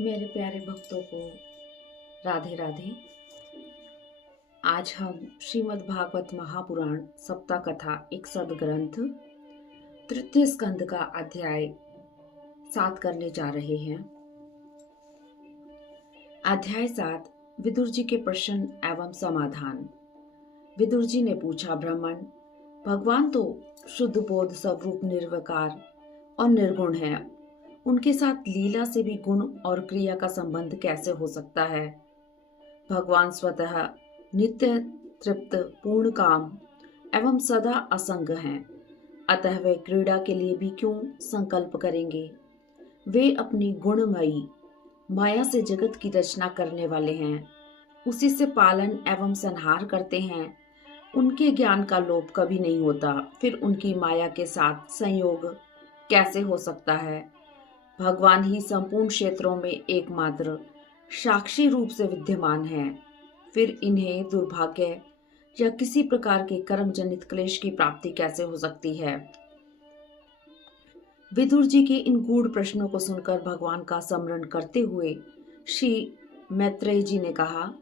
मेरे प्यारे भक्तों को राधे राधे। आज हम श्रीमद् भागवत महापुराण सप्ताह कथा एक सदग्रंथ तृतीय स्कंद का अध्याय 7 करने जा रहे हैं। अध्याय 7 विदुर जी के प्रश्न एवं समाधान। विदुर जी ने पूछा, ब्राह्मण, भगवान तो शुद्ध बोध स्वरूप निर्विकार और निर्गुण है, उनके साथ लीला से भी गुण और क्रिया का संबंध कैसे हो सकता है? भगवान स्वतः नित्य तृप्त पूर्ण काम एवं सदा असंग हैं, अतः वे क्रीड़ा के लिए भी क्यों संकल्प करेंगे? वे अपनी गुणमयी माया से जगत की रचना करने वाले हैं, उसी से पालन एवं संहार करते हैं। उनके ज्ञान का लोप कभी नहीं होता, फिर उनकी माया के साथ संयोग कैसे हो सकता है? भगवान ही संपूर्ण क्षेत्रों में एकमात्र साक्षी रूप से विद्यमान है, फिर इन्हें दुर्भाग्य या किसी प्रकार के कर्म जनित क्लेश की प्राप्ति कैसे हो सकती है? विदुर जी के इन गूढ़ प्रश्नों को सुनकर भगवान का स्मरण करते हुए श्री मैत्रेय जी ने कहा,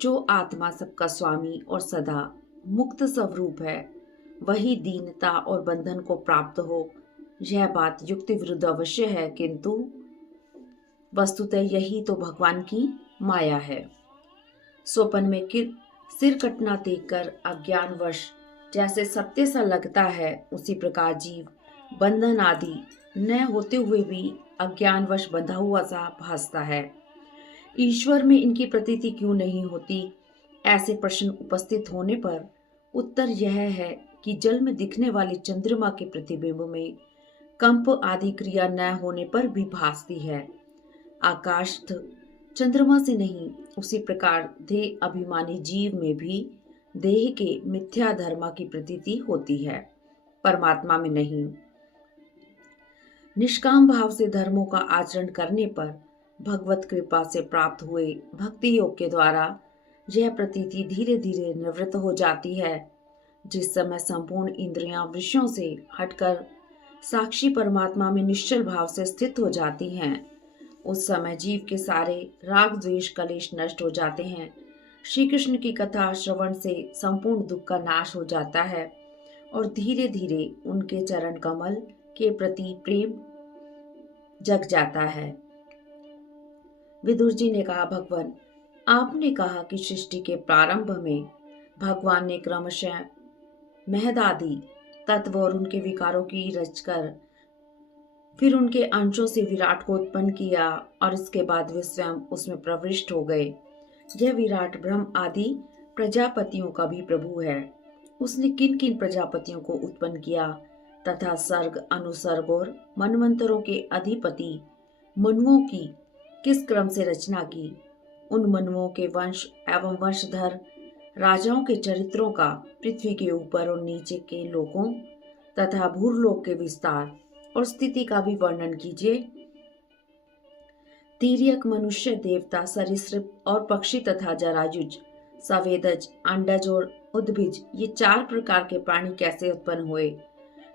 जो आत्मा सबका स्वामी और सदा मुक्त स्वरूप है, वही दीनता और बंधन को प्राप्त हो, यह बात युक्ति विरुद्ध अवश्य है, किंतु वस्तुतः यही तो भगवान की माया है। स्वप्न में सिर कटना देखकर अज्ञानवश जैसे सत्य सा लगता है, उसी प्रकार जीव बंधन आदि न होते हुए भी अज्ञानवश बंधा हुआ सा भासता है। ईश्वर में इनकी प्रतीति क्यों नहीं होती? ऐसे प्रश्न उपस्थित होने पर उत्तर यह है कि जल में दिखने वाली चंद्रमा के प्रतिबिंब में कंप आदि क्रिया न होने पर भी भासती है। आकाशस्थ चंद्रमा से नहीं, उसी प्रकार देह अभिमानी जीव में भी देह के मिथ्या धर्मा की प्रतीति होती है, परमात्मा में नहीं। निष्काम भाव से धर्मों का आचरण करने पर भगवत कृपा से प्राप्त हुए भक्ति योग के द्वारा यह प्रतीति धीरे धीरे निवृत्त हो जाती है। जिस समय संपूर्ण इंद्रियां विषयों से हटकर साक्षी परमात्मा में निश्चल भाव से स्थित हो जाती हैं, उस समय जीव के सारे राग द्वेष कलेश नष्ट हो जाते हैं। श्री कृष्ण की कथा श्रवण से संपूर्ण दुख का नाश हो जाता है और धीरे धीरे उनके चरण कमल के प्रति प्रेम जग जाता है। विदुर जी ने कहा, भगवान, आपने कहा कि सृष्टि के प्रारंभ में भगवान ने क्रमशः महदादि तत्व और उनके विकारों की रचकर फिर उनके अंशों से विराट को उत्पन्न किया और इसके बाद वे स्वयं उसमें प्रविष्ट हो गए। यह विराट ब्रह्म आदि प्रजापतियों का भी प्रभु है। उसने किन किन प्रजापतियों को उत्पन्न किया तथा सर्ग, अनुसर्ग और मनवंतरों के अधिपति मनुओं की किस क्रम से रचना की? उन मनुओं के वंश एवं वंशधर राजाओं के चरित्रों का पृथ्वी के ऊपर और नीचे के लोकों तथा भूरलोक के विस्तार और स्थिति का भी वर्णन कीजिए। तिर्यक, मनुष्य, देवता, सरीसृप और पक्षी तथा जरायुज, सवेदज, अंडज और उद्भिज, ये 4 प्रकार के प्राणी कैसे उत्पन्न हुए?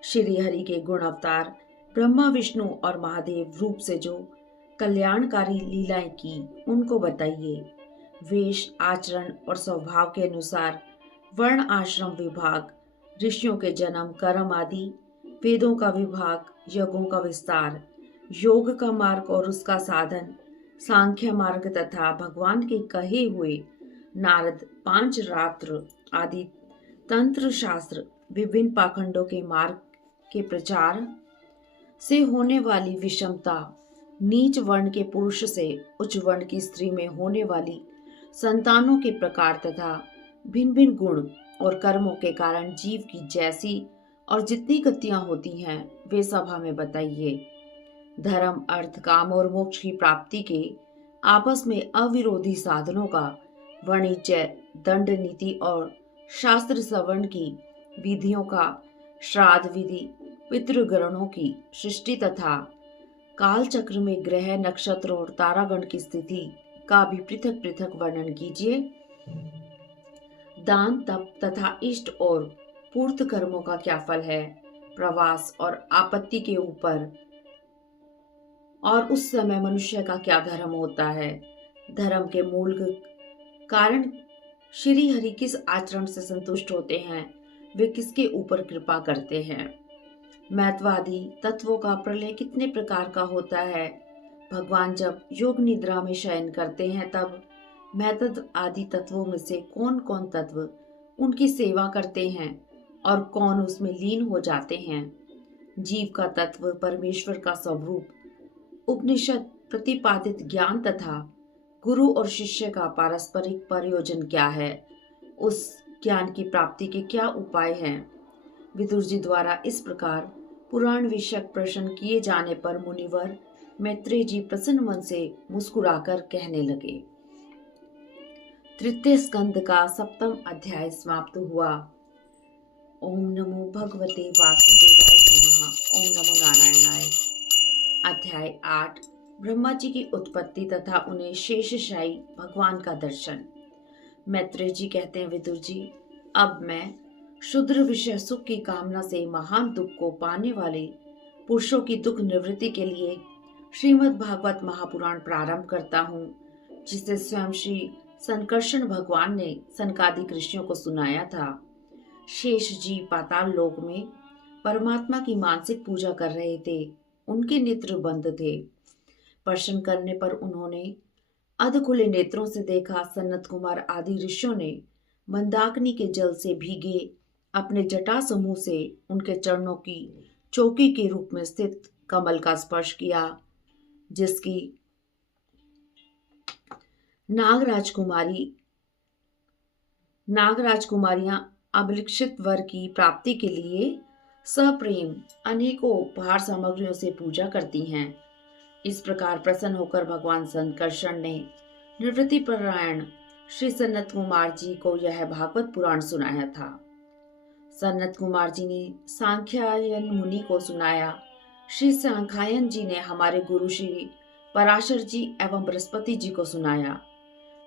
श्री हरि के गुण अवतार ब्रह्मा, विष्णु और महादेव रूप से जो कल्याणकारी लीलाएं की, उनको बताइए। वेश, आचरण और स्वभाव के अनुसार वर्ण आश्रम विभाग, ऋषियों के जन्म, कर्म आदि, वेदों का विभाग, यज्ञों का विस्तार, योग का मार्ग और उसका साधन, सांख्य मार्ग तथा भगवान के कहे हुए नारद 5 रात्र आदि तंत्र शास्त्र, विभिन्न पाखंडों के मार्ग के प्रचार से होने वाली विषमता, नीच वर्ण के पुरुष से उच्च वर्ण की स्त्री में होने वाली संतानों के प्रकार तथा भिन्न भिन्न गुण और कर्मों के कारण जीव की जैसी और जितनी गतियां होती हैं, वे सब हमें बताइए। धर्म, अर्थ, काम और मोक्ष की प्राप्ति के आपस में अविरोधी साधनों का वाणिज्य, दंड नीति और शास्त्र सवर्ण की विधियों का, श्राद्ध विधि, पितृगणों की सृष्टि तथा काल चक्र में ग्रह, नक्षत्र और तारागण की स्थिति का भी पृथक पृथक वर्णन कीजिए। दान, तप तथा इष्ट और पूर्त कर्मों का क्या फल है? प्रवास और आपत्ति के ऊपर और उस समय मनुष्य का क्या धर्म होता है। धर्म के मूल कारण श्री हरि किस आचरण से संतुष्ट होते हैं, वे किसके ऊपर कृपा करते हैं। महत्वादी तत्वों का प्रलय कितने प्रकार का होता है। भगवान जब योग निद्रा में शयन करते हैं तब महत्व आदि तत्वों में से कौन कौन तत्व उनकी सेवा करते हैं और कौन उसमें लीन हो जाते हैं। जीव का तत्व परमेश्वर का स्वरूप, उपनिषद प्रतिपादित ज्ञान तथा गुरु और शिष्य का पारस्परिक प्रयोजन क्या है, उस ज्ञान की प्राप्ति के क्या उपाय हैं। विदुर जी द्वारा इस प्रकार पुराण विषयक प्रश्न किए जाने पर मुनिवर मैत्रेय जी प्रसन्न मन से मुस्कुराकर कहने लगे। तृतीय स्कंद का 7वां अध्याय समाप्त हुआ। ओम नमो भगवते वासुदेवाय नमः। ओम नमो नारायणाय। अध्याय 8 ब्रह्मा जी की उत्पत्ति तथा उन्हें शेषशायी भगवान का दर्शन। मैत्रेय जी कहते हैं, विदुर जी, अब मैं क्षुद्र विषय सुख की कामना से महान दुख को पाने वाले पुरुषों की दुख निवृत्ति के लिए श्रीमद् भागवत महापुराण प्रारंभ करता हूँ, जिसे स्वयं श्री संकर्षण भगवान ने सनकादिक ऋषियों को सुनाया था। शेष जी पाताल लोक में परमात्मा की मानसिक पूजा कर रहे थे। उनके नेत्र बंद थे। प्रश्न करने पर उन्होंने अध खुले नेत्रों से देखा। सनत कुमार आदि ऋषियों ने मंदाकिनी के जल से भीगे अपने जटा समूह से उनके चरणों की चौकी के रूप में स्थित कमल का स्पर्श किया, जिसकी नागराजकुमारियां अभिलषित वर की प्राप्ति के लिए सप्रेम अनेकों उपहार सामग्रियों से पूजा करती हैं। इस प्रकार प्रसन्न होकर भगवान संकर्षण ने निवृत्ति परायण श्री सनत कुमार जी को यह भागवत पुराण सुनाया था। सनत कुमार जी ने सांख्यायन मुनि को सुनाया। श्री सांख्यायन जी ने हमारे गुरु श्री पराशर जी एवं बृहस्पति जी को सुनाया।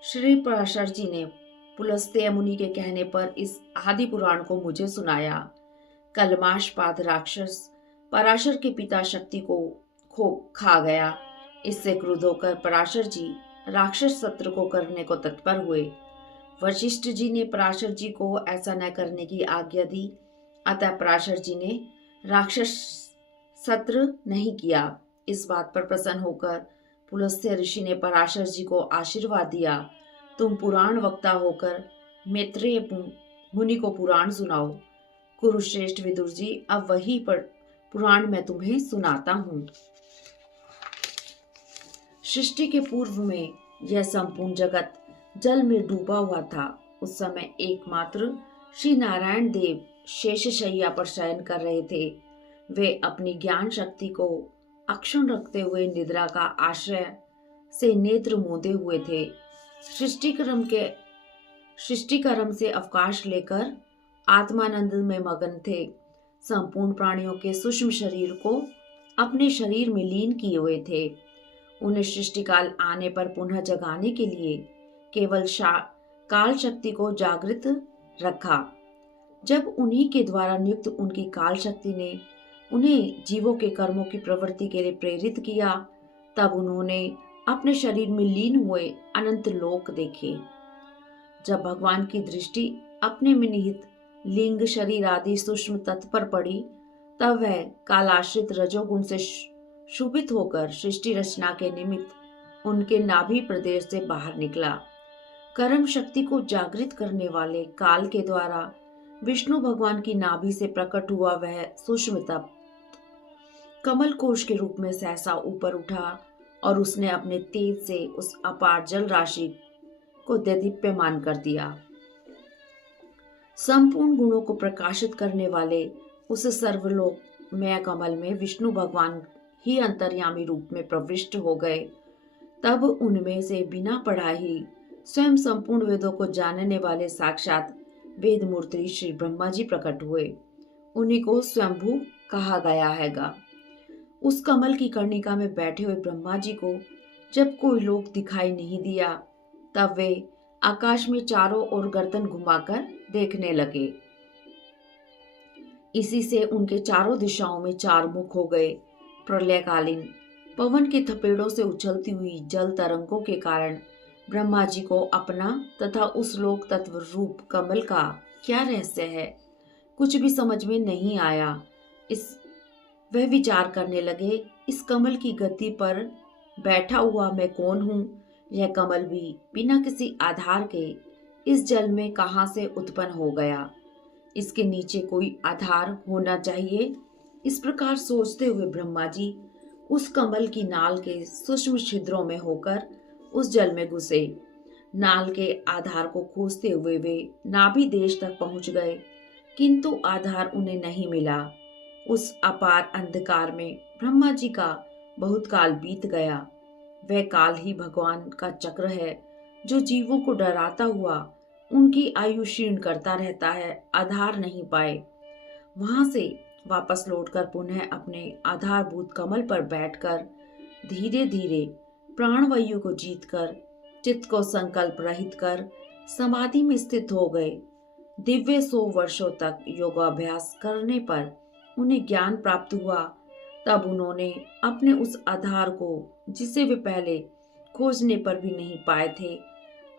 श्री पराशर जी ने पुलस्त्य मुनि के कहने पर इस आदि पुराण को मुझे सुनाया। कलमाशपाद राक्षस पराशर के पिता शक्ति को खा गया। इससे क्रुद्ध होकर पराशर जी राक्षस सत्र को करने को तत्पर हुए। वशिष्ठ जी ने पराशर जी को ऐसा न करने की आज्ञा दी, अतः पराशर जी ने राक्षस सत्र नहीं किया। इस बात पर प्रसन्न होकर पुलस्त्य ऋषि ने पराशर जी को आशीर्वाद दिया, तुम पुराण वक्ता होकर मैत्रेय मुनि को पुराण सुनाओ। कुरुश्रेष्ठ विदुर जी, अब वही पुराण मैं तुम्हें सुनाता हूँ। सृष्टि के पूर्व में यह संपूर्ण जगत जल में डूबा हुआ था। उस समय एकमात्र श्री नारायण देव शेषशैया पर शयन कर रहे थे। वे अपनी ज्ञान शक्ति को अक्षुण्ण रखते हुए निद्रा का आश्रय से नेत्र मूंदे हुए थे। सृष्टि क्रम से अवकाश लेकर आत्मानंद में मगन थे। संपूर्ण प्राणियों के सूक्ष्म शरीर को अपने शरीर में लीन किए हुए थे। उन्हें सृष्टि काल आने पर पुनः जगाने के लिए केवल काल शक्ति को जागृत रखा। जब उन्हीं के द्वारा नियुक्त उनकी काल शक्ति ने उन्हें जीवों के कर्मों की प्रवृत्ति के लिए प्रेरित किया, तब उन्होंने अपने शरीर में लीन हुए अनंत लोक देखे। जब भगवान की दृष्टि अपने में निहित लिंग शरीर आदि सूक्ष्म तत्व पर पड़ी, तब वह कालाश्रित रजोगुण से शुभित होकर सृष्टि रचना के निमित्त उनके नाभि प्रदेश से बाहर निकला। कर्म शक्ति को जागृत करने वाले काल के द्वारा विष्णु भगवान की नाभि से प्रकट हुआ वह सूक्ष्म तत्व कमल कोश के रूप में सहसा ऊपर उठा और उसने अपने तेज से उस अपार जल राशि को देदीप्यमान कर दिया। संपूर्ण गुणों को प्रकाशित करने वाले उस सर्वलोक में कमल में विष्णु भगवान ही अंतर्यामी रूप में प्रविष्ट हो गए। तब उनमें से बिना पढ़ाई स्वयं संपूर्ण वेदों को जानने वाले साक्षात वेद मूर्ति श्री ब्रह्मा जी प्रकट हुए। उन्हीं को स्वयंभू कहा गया हैगा। उस कमल की कर्णिका में बैठे हुए ब्रह्मा जी को जब कोई लोक दिखाई नहीं दिया, तब वे आकाश में चारों ओर गर्दन घुमाकर देखने लगे। इसी से उनके चारों दिशाओं में चार मुख हो गए। प्रलयकालीन पवन के थपेड़ों से उछलती हुई जल तरंगों के कारण ब्रह्मा जी को अपना तथा उस लोक तत्व रूप कमल का क्या रहस्य है, कुछ भी समझ में नहीं आया। इस वह विचार करने लगे, इस कमल की गद्दी पर बैठा हुआ मैं कौन हूँ? यह कमल भी बिना किसी आधार के इस जल में कहाँ से उत्पन्न हो गया? इसके नीचे कोई आधार होना चाहिए। इस प्रकार सोचते हुए ब्रह्मा जी उस कमल की नाल के सूक्ष्म छिद्रों में होकर उस जल में घुसे। नाल के आधार को खोजते हुए वे नाभि देश तक पहुंच गए, किंतु आधार उन्हें नहीं मिला। उस अपार अंधकार में ब्रह्मा जी का बहुत काल बीत गया। वह काल ही भगवान का चक्र है, जो जीवों को डराता हुआ उनकी आयु क्षीण करता रहता है, आधार नहीं पाए। वहां से वापस लौटकर पुनः अपने आधारभूत कमल पर बैठकर धीरे धीरे प्राणवायु को जीतकर चित्त को संकल्प रहित कर समाधि में स्थित हो गए। दिव्य 100 वर्षों तक योगाभ्यास करने पर उन्हें ज्ञान प्राप्त हुआ। तब उन्होंने अपने उस आधार को, जिसे वे पहले खोजने पर भी नहीं पाए थे,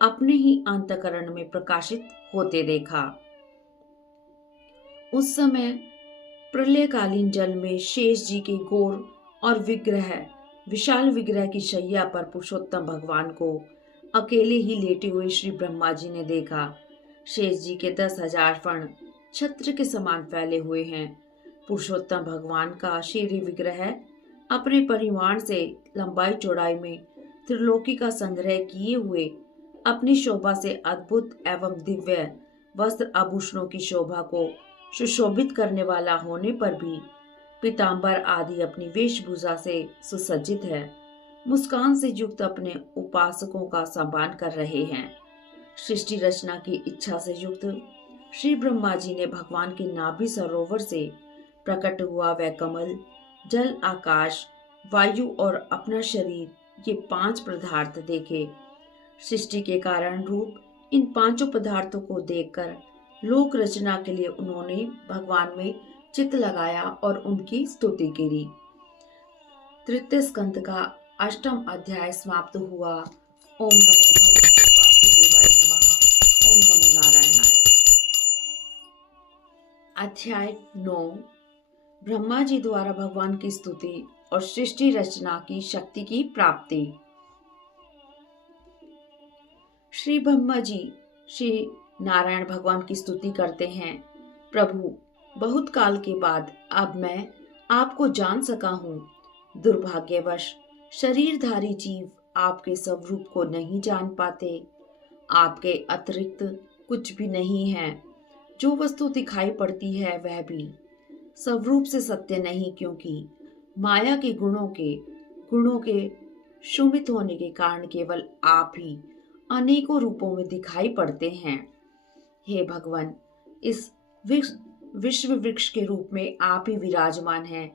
अपने ही अंतःकरण में प्रकाशित होते देखा। उस समय प्रलयकालीन जल में शेष जी के गौर और विशाल विग्रह की शैया पर पुरुषोत्तम भगवान को अकेले ही लेटे हुए श्री ब्रह्मा जी ने देखा। शेष जी के 10,000 फण छत्र के समान फैले हुए हैं। पुरुषोत्तम भगवान का शेरी विग्रह अपने परिमाण से लंबाई चौड़ाई में त्रिलोकी का संग्रह किए हुए अपनी शोभा से अद्भुत एवं दिव्य वस्त्र आभूषणों की शोभा को सुशोभित करने वाला होने पर भी पीतांबर आदि अपनी वेशभूषा से सुसज्जित है। मुस्कान से युक्त अपने उपासकों का सम्मान कर रहे हैं। सृष्टि रचना की इच्छा से युक्त श्री ब्रह्मा जी ने भगवान के नाभि सरोवर से प्रकट हुआ वह कमल, जल, आकाश, वायु और अपना शरीर, ये 5 पदार्थ देखे। सृष्टि के कारण रूप इन 5 पदार्थों को देखकर लोक रचना के लिए उन्होंने भगवान में चित्त लगाया और उनकी स्तुति करी। तृतीय स्कंद का 8वां अध्याय समाप्त हुआ। ओम नमो भगवते वासुदेवाय नमः। ओम नमो नारायणाय। अध्याय 9, ब्रह्मा जी द्वारा भगवान की स्तुति और सृष्टि रचना की शक्ति की प्राप्ति। श्री ब्रह्मा जी श्री नारायण भगवान की स्तुति करते हैं। प्रभु, बहुत काल के बाद अब मैं आपको जान सका हूँ। दुर्भाग्यवश शरीरधारी जीव आपके स्वरूप को नहीं जान पाते। आपके अतिरिक्त कुछ भी नहीं है। जो वस्तु दिखाई पड़ती है वह भी स्वरूप से सत्य नहीं, क्योंकि माया के गुणों के शुमित होने के कारण केवल आप ही अनेकों रूपों में दिखाई पड़ते हैं। हे भगवान, इस विश्व वृक्ष के रूप में आप ही विराजमान हैं।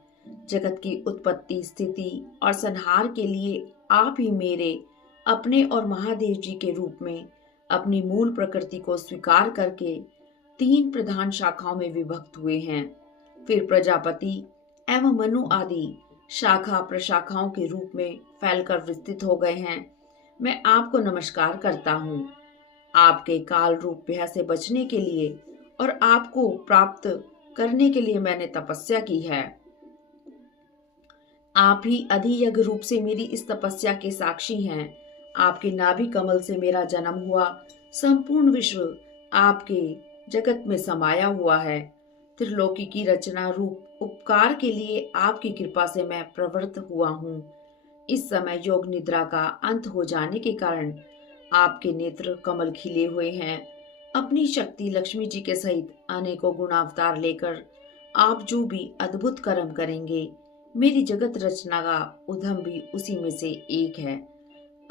जगत की उत्पत्ति, स्थिति और संहार के लिए आप ही मेरे अपने और महादेव जी के रूप में अपनी मूल प्रकृति को स्वीकार करके 3 प्रधान शाखाओं में विभक्त हुए हैं। फिर प्रजापति एवं मनु आदि शाखा प्रशाखाओं के रूप में फैलकर विस्तृत हो गए हैं। मैं आपको नमस्कार करता हूँ। आपके काल रूप भय से बचने के लिए और आपको प्राप्त करने के लिए मैंने तपस्या की है। आप ही अधियज्ञ रूप से मेरी इस तपस्या के साक्षी हैं। आपके नाभि कमल से मेरा जन्म हुआ। संपूर्ण विश्व आपके जगत में समाया हुआ है। त्रिलोकी की रचना रूप उपकार के लिए आपकी कृपा से मैं प्रवृत्त हुआ हूँ। इस समय योग निद्रा का अंत हो जाने के कारण आपके नेत्र कमल खिले हुए हैं। अपनी शक्ति लक्ष्मी जी के सहित अनेकों गुणावतार लेकर आप जो भी अद्भुत कर्म करेंगे, मेरी जगत रचना का उद्यम भी उसी में से एक है।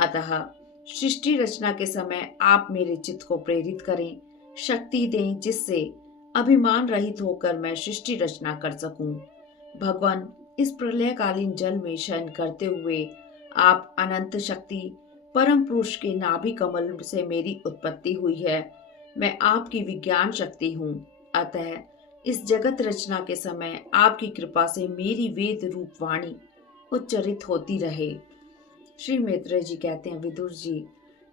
अतः सृष्टि रचना के समय आप मेरे चित्त को प्रेरित करें, शक्ति दें, जिससे अभिमान रहित होकर मैं सृष्टि रचना कर सकूं। भगवान, इस प्रलयकालीन जल में शयन करते हुए आप अनंत शक्ति परम पुरुष के नाभि कमल से मेरी उत्पत्ति हुई है। मैं आपकी विज्ञान शक्ति हूँ। अतः इस जगत रचना के समय आपकी कृपा से मेरी वेद रूप वाणी उच्चरित होती रहे। श्री मैत्रेय जी कहते हैं, विदुर जी,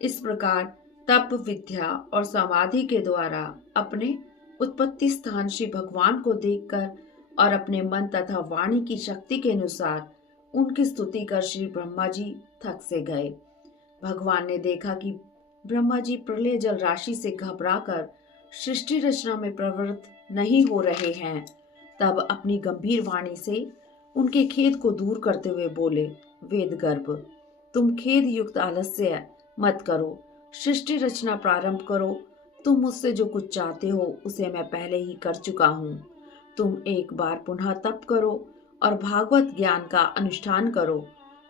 इस प्रकार तप, विद्या और समाधि के द्वारा अपने उत्पत्ति स्थान श्री भगवान को देखकर और अपने मन तथा वाणी की शक्ति के अनुसार उनकी स्तुति कर श्री ब्रह्मा जी थक से गए। भगवान ने देखा कि ब्रह्मा जी प्रलय जल राशि से घबराकर सृष्टि रचना में प्रवृत्त नहीं हो रहे हैं। तब अपनी गंभीर वाणी से उनके खेद को दूर करते हुए बोले, वेद गर्भ, तुम खेद युक्त आलस्य मत करो, सृष्टि रचना प्रारंभ करो। तुम मुझसे जो कुछ चाहते हो उसे मैं पहले ही कर चुका हूँ। तुम एक बार पुनः तप करो और भागवत ज्ञान का अनुष्ठान करो।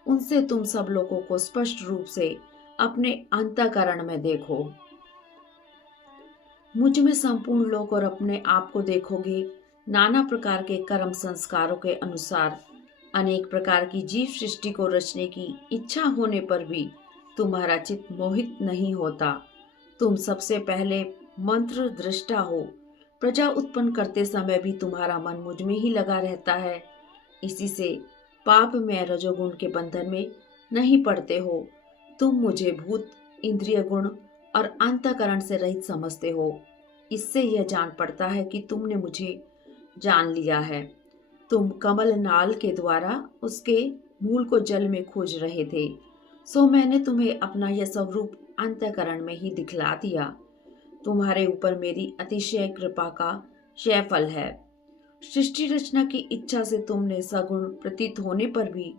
उनसे तुम सब लोगों को स्पष्ट रूप से अपने अंतःकरण में देखो। मुझ में संपूर्ण लोक और अपने आप को देखोगे। नाना प्रकार के कर्म संस्कारों के अनुसार अनेक प्रकार की जीव सृष्टि को रचने की इच्छा होने पर भी तुम्हारा चित्त मोहित नहीं होता। तुम सबसे पहले मंत्र दृष्टा हो। प्रजा उत्पन्न करते समय भी तुम्हारा मन मुझ में ही लगा रहता है। इसी से पाप में रजोगुण के बंधन में नहीं पड़ते हो। तुम मुझे भूत, इंद्रिय गुण और अंतःकरण से रहित समझते हो। इससे यह जान पड़ता है कि तुमने मुझे जान लिया है। तुम कमल नाल के द्वारा उसके मूल को जल में खोज रहे थे, सो मैंने तुम्हें अपना यह स्वरूप अंतःकरण में ही दिखला दिया। तुम्हारे ऊपर मेरी अतिशय कृपा का यह फल है। सृष्टि रचना की इच्छा से तुमने सगुण प्रतीत होने पर भी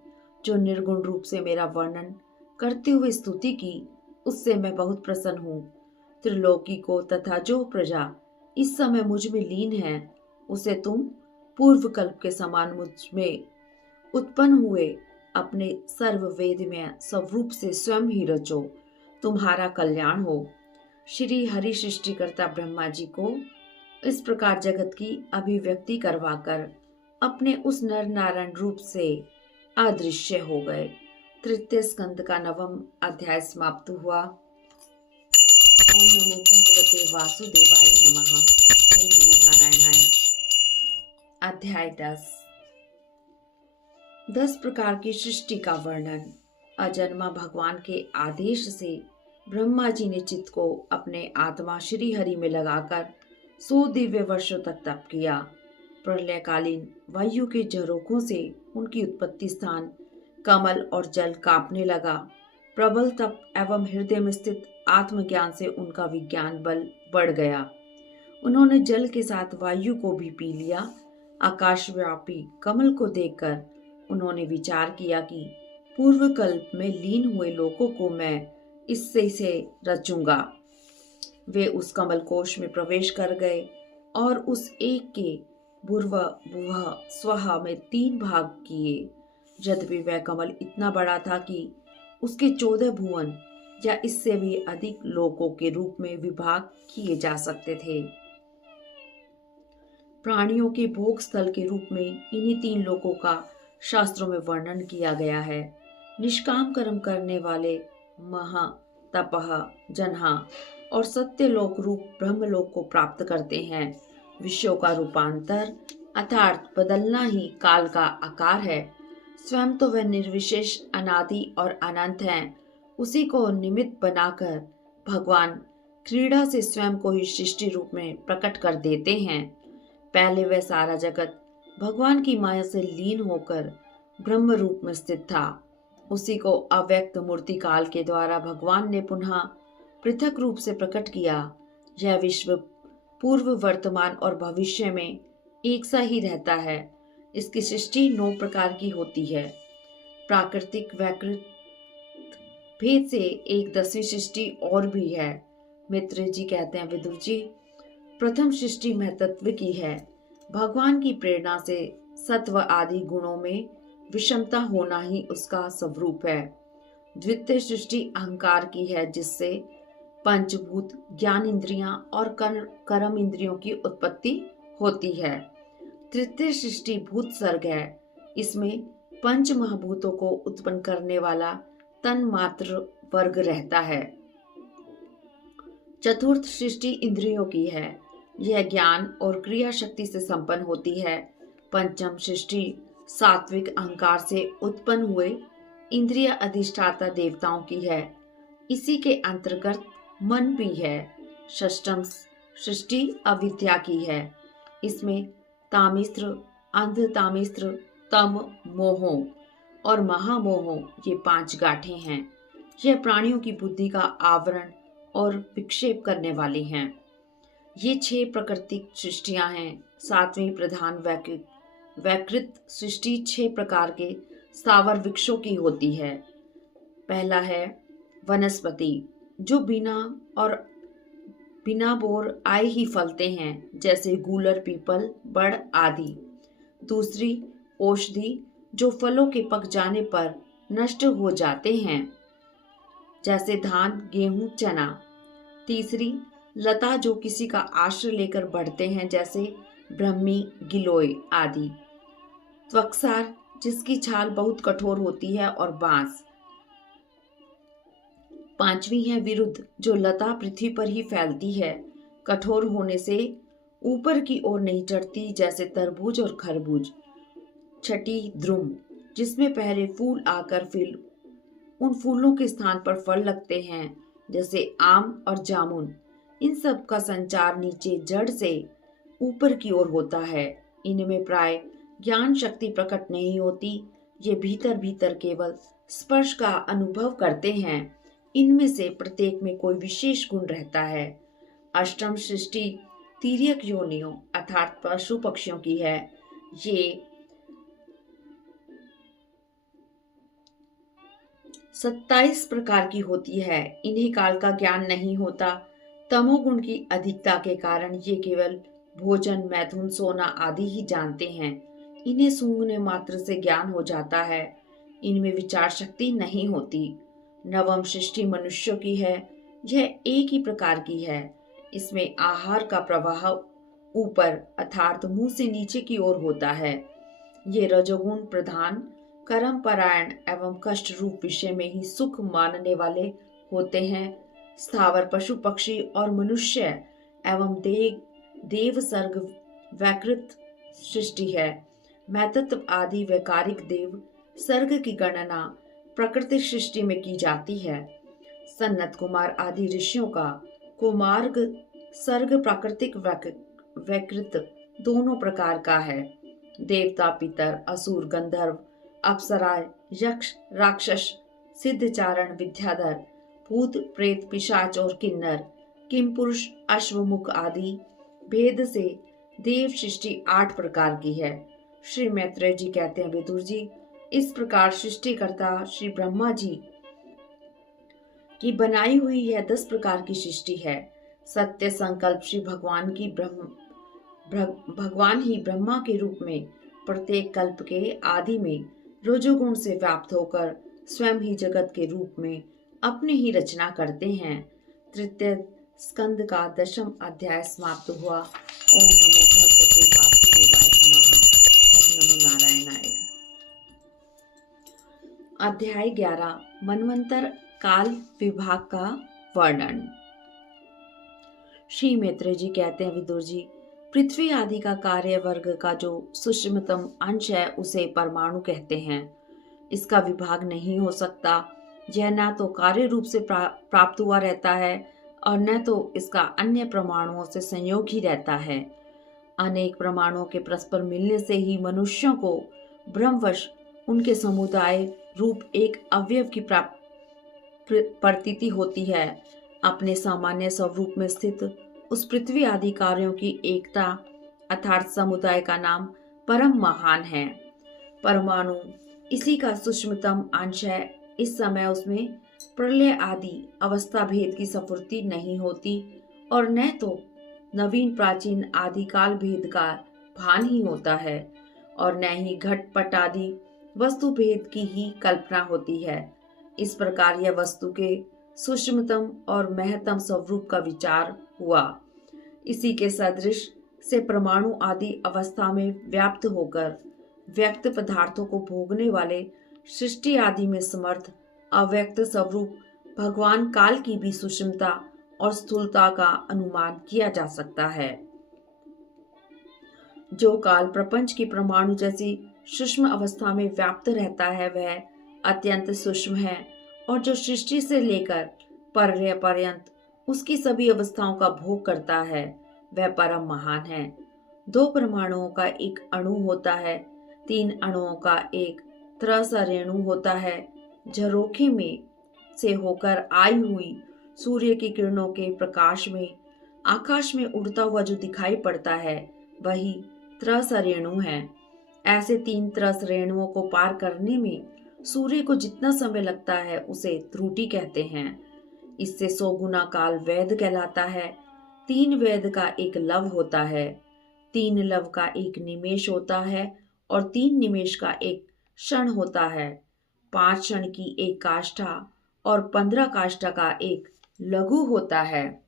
जो निर्गुण रूप से मेरा वर्णन करते हुए स्तुति की, उससे मैं बहुत प्रसन्न हूँ। त्रिलोकी को तथा जो प्रजा इस समय मुझ में लीन है, उसे तुम पूर्व कल्प के समान मुझ में उत्पन्न हुए अपने सर्व वेद में स्वरूप से स्वयं ही रचो। तुम्हारा कल्याण हो। श्री हरि सृष्टिकर्ता ब्रह्मा जी को इस प्रकार जगत की अभिव्यक्ति करवाकर अपने उस नर नारायण रूप से अदृश्य हो गए। तृतीय स्कंद का 9वां अध्याय समाप्त हुआ। ओम नमो भगवते वासुदेवाय नमः। ओम नमो नारायणाय। अध्याय 10 प्रकार की सृष्टि का वर्णन। अजन्मा भगवान के आदेश से ब्रह्मा जी ने चित्त को अपने आत्मा श्री हरि में लगाकर 100 दिव्य वर्षों तक तप किया। प्रलयकालीन वायु के झरोकों से उनकी उत्पत्ति स्थान कमल और जल कांपने लगा। प्रबल तप एवं हृदय में स्थित आत्मज्ञान से उनका विज्ञान बल बढ़ गया। उन्होंने जल के साथ वायु को भी पी लिया। आकाशव्यापी कमल को देखकर उन्होंने विचार किया कि पूर्व कल्प में लीन हुए लोगों को मैं इससे से रचूंगा। वे उस कमल कोश में प्रवेश कर गए और उस एक के भूर्व भुवः स्वः में 3 भाग किए। यद्यपि वह कमल इतना बड़ा था कि उसके 14 भुवन या इससे भी अधिक लोकों के रूप में विभाग किए जा सकते थे। प्राणियों के भोग स्थल के रूप में इन्हीं 3 लोकों का शास्त्रों में वर्णन किया गया है। निष्काम कर्म करने वाले महा, तपः, जनहा और सत्यलोक रूप ब्रह्मलोक को प्राप्त करते हैं। विषयों का रूपांतर अर्थात बदलना ही काल का आकार है। स्वयं तो वह निर्विशेष, अनादि और अनंत हैं। उसी को निमित्त बनाकर भगवान क्रीड़ा से स्वयं को ही सृष्टि रूप में प्रकट कर देते हैं। पहले वह सारा जगत भगवान की माया से लीन होकर ब्रह्म रूप में स्थित था। उसी को अव्यक्त मूर्ति काल के द्वारा भगवान ने पुनः पृथक रूप से प्रकट किया। यह विश्व पूर्व, वर्तमान और भविष्य में एक सा ही रहता है। इसकी सृष्टि 9 प्रकार की होती है। प्राकृतिक वैकृत भेद से एक 10वीं सृष्टि और भी है। मित्र जी कहते हैं, विदुर जी, प्रथम सृष्टि महतत्व की है। भगवान की प्रेरणा से सत्व आदि गुणों में विषमता होना ही उसका स्वरूप है। द्वितीय सृष्टि अहंकार की है, जिससे पंचभूत, ज्ञान इंद्रियां और कर्म इंद्रियों की उत्पत्ति होती है। तृतीय सृष्टि भूत सर्ग है। इसमें पंच महाभूतों को उत्पन्न करने वाला तन मात्र वर्ग रहता है। चतुर्थ सृष्टि इंद्रियों की है। यह ज्ञान और क्रिया शक्ति से संपन्न होती है। पंचम सृष्टि सात्विक अहंकार से उत्पन्न हुए इंद्रिय अधिष्ठाता देवताओं की है। इसी के अंतर्गत मन भी है। षष्ठम सृष्टि अविद्या की है। इसमें तामिस्त्र, अंधतामिस्त्र, तम, मोहो और महामोहो ये 5 गांठें हैं। यह प्राणियों की बुद्धि का आवरण और विक्षेप करने वाली हैं। ये 6 प्राकृतिक सृष्टियां हैं। 7वीं प्रधान वैकृत सृष्टि 6 प्रकार के स्थावर वृक्षों की होती है। पहला है वनस्पति, जो बिना बोर आए ही फलते हैं, जैसे गूलर, पीपल, बड़ आदि। दूसरी औषधि, जो फलों के पक जाने पर नष्ट हो जाते हैं, जैसे धान, गेहूं, चना। तीसरी लता, जो किसी का आश्रय लेकर बढ़ते हैं, जैसे ब्रह्मी, गिलोय आदि। त्वक्सार, जिसकी छाल बहुत कठोर होती है, और बांस। 5वीं है विरुद्ध, जो लता पृथ्वी पर ही फैलती है, कठोर होने से ऊपर की ओर नहीं चढ़ती, जैसे तरबूज और खरबूज। 6ठी द्रुम, जिसमें पहले फूल आकर फिर उन फूलों के स्थान पर फल लगते हैं, जैसे आम और जामुन। इन सब का संचार नीचे जड़ से ऊपर की ओर होता है। इनमें प्राय ज्ञान शक्ति प्रकट नहीं होती। ये भीतर भीतर केवल स्पर्श का अनुभव करते हैं। इनमें से प्रत्येक में कोई विशेष गुण रहता है। अष्टम सृष्टि तिर्यक योनियों अर्थात पशु पक्षियों की है। ये 27 प्रकार की होती है। इन्हें काल का ज्ञान नहीं होता। तमोगुण की अधिकता के कारण ये केवल भोजन, मैथुन, सोना आदि ही जानते हैं। इन्हें सूंघने मात्र से ज्ञान हो जाता है। इनमें विचार शक्ति नहीं होती। नवम सृष्टि मनुष्यों की है। यह एक ही प्रकार की है। इसमें आहार का प्रवाह ऊपर अर्थात मुंह से नीचे की ओर होता है। ये रजोगुण प्रधान, कर्म परायण एवं कष्ट रूप विषय में ही सुख मानने वाले होते हैं। स्थावर, पशु, पक्षी और मनुष्य एवं देव सर्ग वैकृत सृष्टि है। मैतत्व आदि वैकारिक देव सर्ग की गणना प्राकृतिक सृष्टि में की जाती है। सन्नत कुमार आदि ऋषियों का कुमार्ग सर्ग प्राकृतिक वैकृत दोनों प्रकार का है। देवता, पितर, असुर, गंधर्व, अप्सरा, यक्ष, राक्षस, सिद्धचारण, विद्याधर, भूत, प्रेत, पिशाच और किन्नर, किमपुरुष, अश्वमुख आदि भेद से देव सृष्टि 8 प्रकार की है। श्री मैत्रेय जी कहते हैं, विदुर जी, इस प्रकार सृष्टिकर्ता श्री ब्रह्मा जी की बनाई हुई यह 10 प्रकार की सृष्टि है। सत्य संकल्प श्री भगवान ही ब्रह्मा के रूप में प्रत्येक कल्प के आदि में रजोगुण से व्याप्त होकर स्वयं ही जगत के रूप में अपने ही रचना करते हैं। तृतीय स्कंद का 10वां अध्याय समाप्त हुआ। ओम नमो भगवते वासुदेवाय नमः। ओम नमो नारायणाय। अध्याय 11 मनवंतर काल विभाग का वर्णन। श्री मैत्रेय जी कहते हैं, विदुर जी, पृथ्वी आदि का कार्य वर्ग का जो सूक्ष्मतम अंश है उसे परमाणु कहते हैं। इसका विभाग नहीं हो सकता। यह न तो कार्य रूप से प्राप्त हुआ रहता है और न तो इसका अन्य परमाणुओं से संयोग ही रहता है। अनेक परमाणुओं के परस्पर मिलने से ही मनुष्यों को भ्रमवश उनके समुदाय रूप एक अवयव की प्रतीति होती है। अपने सामान्य स्वरूप में स्थित उस पृथ्वी आदि कार्यों की एकता अर्थात समुदाय का नाम परम महान है। परमाणु इसी का सूक्ष्मतम अंश है। इस समय उसमें प्रलय आदि अवस्था भेद की स्फूर्ति नहीं होती और न तो नवीन प्राचीन आदि काल भेद का भान ही होता है और न ही घटपट आदि वस्तु भेद की ही कल्पना होती है। इस प्रकार यह वस्तु के सूक्ष्मतम और महत्तम स्वरूप का विचार हुआ। इसी के सदृश से परमाणु आदि अवस्था में व्याप्त होकर व्यक्त पदार्थों को भोगने वाले सृष्टि आदि में समर्थ अव्यक्त स्वरूप भगवान काल की भी सूक्ष्मता और स्थूलता का अनुमान किया जा सकता है। जो काल प्रपंच की परमाणु जैसी सूक्ष्म अवस्था में व्याप्त रहता है वह अत्यंत सूक्ष्म है, और जो सृष्टि से लेकर प्रलय पर्यंत उसकी सभी अवस्थाओं का भोग करता है वह परम महान है। 2 परमाणुओं का एक अणु होता है, 3 अणुओं का एक त्रस रेणु होता है। झरोखे में से होकर आई हुई सूर्य की किरणों के प्रकाश में आकाश में उड़ता हुआ जो दिखाई पड़ता है वही त्रस रेणु है। ऐसे 3 त्रस रेणुओं को पार करने में सूर्य को जितना समय लगता है उसे त्रुटि कहते हैं। इससे 100 गुना काल वेद कहलाता है। 3 वेद का एक लव होता है, 3 लव का एक निमेष होता है, और 3 निमेष का एक क्षण होता है। 5 क्षण की एक काष्ठा और 15 काष्ठा का एक लघु होता है।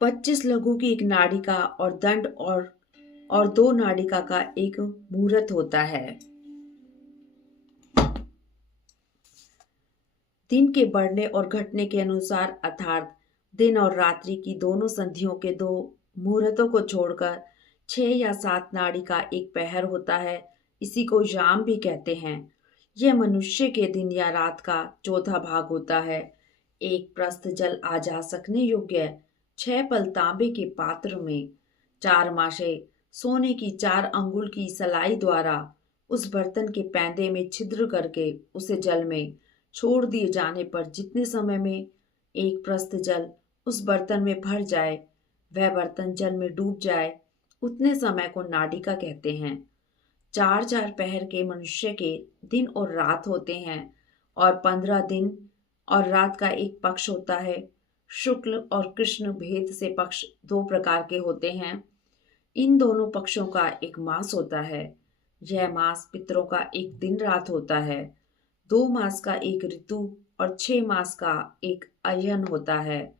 25 लघु की एक नाड़िका और दंड और 2 नाड़िका का एक मुहूर्त होता है। दिन के बढ़ने और घटने के अनुसार अर्थात दिन और रात्रि की दोनों संधियों के 2 मुहूर्तों को छोड़कर 6 या 7 नाड़ी का एक पहर होता है। इसी को याम भी कहते हैं। यह मनुष्य के दिन या रात का चौथा भाग होता है। एक प्रस्थ जल आ जा सकने योग्य 6 पल तांबे के पात्र में 4 माशे सोने की 4 अंगुल की सलाई द्वारा उस बर्तन के पैंदे में छिद्र करके उसे जल में छोड़ दिए जाने पर जितने समय में एक प्रस्थ जल उस बर्तन में भर जाए, वह बर्तन जल में डूब जाए, उतने समय को नाडिका कहते हैं। 4-4 पहर के मनुष्य के दिन और रात होते हैं, और 15 दिन और रात का एक पक्ष होता है। शुक्ल और कृष्ण भेद से पक्ष 2 प्रकार के होते हैं। इन दोनों पक्षों का एक मास होता है। यह मास पितरों का एक दिन रात होता है। 2 मास का एक ऋतु और 6 मास का एक अयन होता है।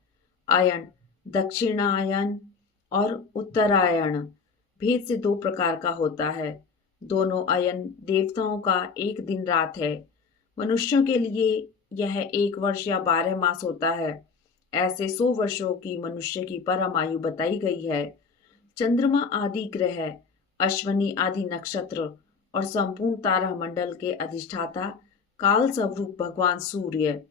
अयन दक्षिणायन और उत्तरायण भेद से 2 प्रकार का होता है। दोनों अयन देवताओं का एक दिन रात है। मनुष्यों के लिए यह 1 वर्ष या 12 मास होता है। ऐसे 100 वर्षों की मनुष्य की परम आयु बताई गई है। चंद्रमा आदि ग्रह, अश्वनी आदि नक्षत्र और संपूर्ण तारा मंडल के अधिष्ठाता काल स्वरूप भगवान सूर्य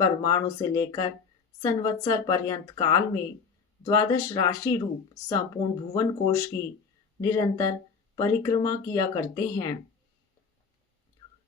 परमाणु से लेकर संवत्सर पर्यंत काल में 12 राशि रूप संपूर्ण भुवन कोश की निरंतर परिक्रमा किया करते हैं।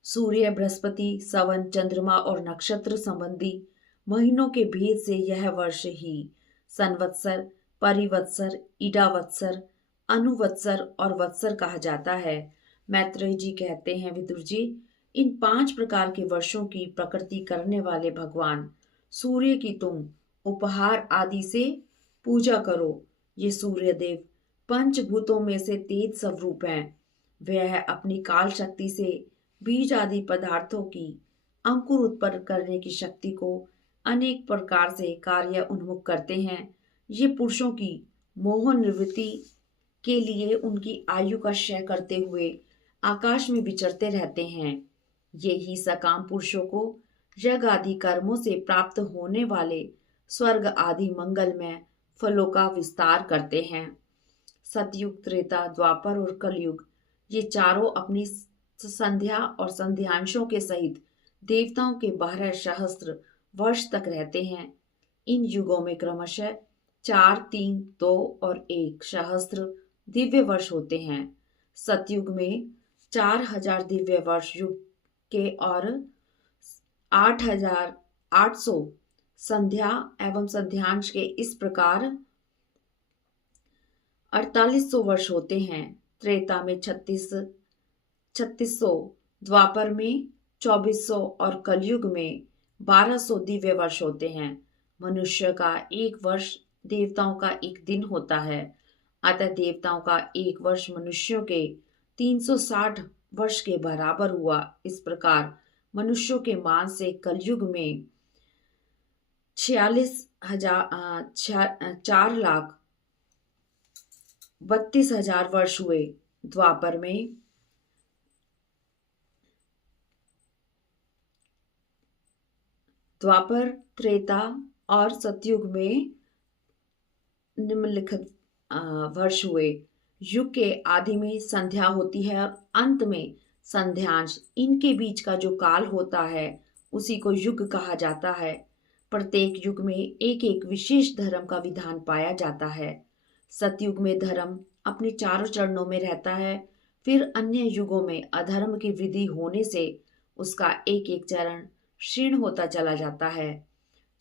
सूर्य, बृहस्पति, सवन, चंद्रमा और नक्षत्र संबंधी महीनों के भेद से यह वर्ष ही संवत्सर, परिवत्सर, ईडावत्सर, अनुवत्सर और वत्सर कहा जाता है। मैत्रेय जी कहते हैं, विदुर जी, इन 5 प्रकार के वर्षों की प्रकृति करने वाले भगवान सूर्य की तुम उपहार आदि से पूजा करो। ये सूर्य देव पंचभूतों में से तेज स्वरूप हैं। वह अपनी काल शक्ति से बीज आदि पदार्थों की अंकुर उत्पन्न करने की शक्ति को अनेक प्रकार से कार्य उन्मुख करते हैं। ये पुरुषों की मोह निवृत्ति के लिए उनकी आयु का क्षय करते हुए आकाश में विचरते रहते हैं। ये ही सकाम पुरुषों को यज्ञ आदि कर्मों से प्राप्त होने वाले स्वर्ग आदि मंगलमय फलों का विस्तार करते हैं। सतयुग, त्रेता, द्वापर और कलयुग ये चारों अपनी संध्या और संध्यांशों के सहित देवताओं के 12 सहस्त्र वर्ष तक रहते हैं। इन युगों में क्रमशः 4, 3, 2 और 1 सहस्त्र दिव्य वर्ष होते हैं। सतयुग में 4000 दिव्य वर्ष युग के और 8800 संध्या एवं संध्यांश के इस प्रकार 4800 वर्ष होते हैं। त्रेता में 3600, द्वापर में 2400 और कलयुग में 1200 दिव्य वर्ष होते हैं। मनुष्य का 1 वर्ष देवताओं का 1 दिन होता है। अतः देवताओं का 1 वर्ष मनुष्यों के 360 वर्ष के बराबर हुआ। इस प्रकार मनुष्यों के मांस से कलयुग में 4,32,000 वर्ष हुए। द्वापर में द्वापर, त्रेता और सतयुग में निम्नलिखित वर्ष हुए। युग के आदि में संध्या होती है और अंत में संध्यांश। इनके बीच का जो काल होता है उसी को युग कहा जाता है। प्रत्येक युग में एक एक विशेष धर्म का विधान पाया जाता है। सतयुग में धर्म अपने चारों चरणों में रहता है, फिर अन्य युगों में अधर्म की वृद्धि होने से उसका एक एक चरण क्षीण होता चला जाता है।